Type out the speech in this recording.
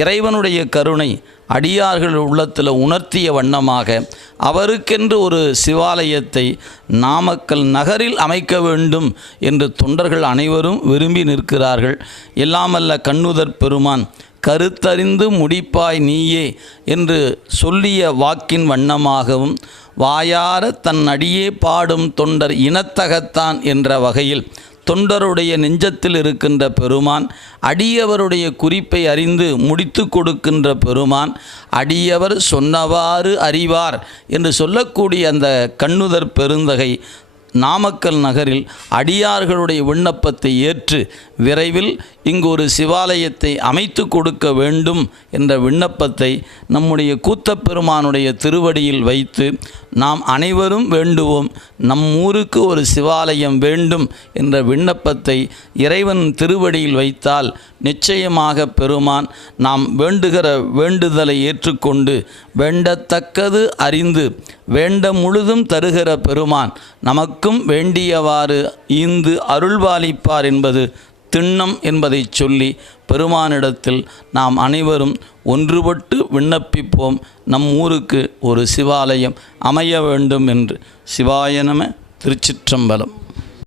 இறைவனுடைய கருணை அடியார்கள் உள்ளத்தில் உணர்த்திய வண்ணமாக அவருக்கென்று ஒரு சிவாலயத்தை நாமக்கல் நகரில் அமைக்க வேண்டும் என்று தொண்டர்கள் அனைவரும் விரும்பி நிற்கிறார்கள். எல்லாமல்ல கண்ணுதற் பெருமான் கருத்தறிந்து முடிப்பாய் நீயே என்று சொல்லிய வாக்கின் வண்ணமாகவும் வாயார தன் அடியே பாடும் தொண்டர் இனத்தகத்தான் என்ற வகையில் தொண்டருடைய நெஞ்சத்தில் இருக்கின்ற பெருமான், அடியவருடைய குறிப்பை அறிந்து முடித்து கொடுக்கின்ற பெருமான், அடியவர் சொன்னவாறு அறிவார் என்று சொல்லக்கூடிய அந்த கண்ணுதற் பெருந்தகை நாமக்கல் நகரில் அடியார்களுடைய விண்ணப்பத்தை ஏற்று விரைவில் இங்கு ஒரு சிவாலயத்தை அமைத்து கொடுக்க வேண்டும் என்ற விண்ணப்பத்தை நம்முடைய கூத்தப்பெருமானுடைய திருவடியில் வைத்து நாம் அனைவரும் வேண்டுவோம். நம் ஊருக்கு ஒரு சிவாலயம் வேண்டும் என்ற விண்ணப்பத்தை இறைவன் திருவடியில் வைத்தால் நிச்சயமாக பெருமான் நாம் வேண்டுகிற வேண்டுதலை ஏற்றுக்கொண்டு வேண்டத்தக்கது அறிந்து வேண்ட முழுதும் தருகிற பெருமான் நமக்கும் வேண்டியவாறு ஈந்து அருள்பாலிப்பார் என்பது திண்ணம் என்பதை சொல்லி பெருமானிடத்தில் நாம் அனைவரும் ஒன்றுபட்டு விண்ணப்பிப்போம். நம் ஊருக்கு ஒரு சிவாலயம் அமைய வேண்டும் என்று. சிவாய நம. திருச்சிற்றம்பலம்.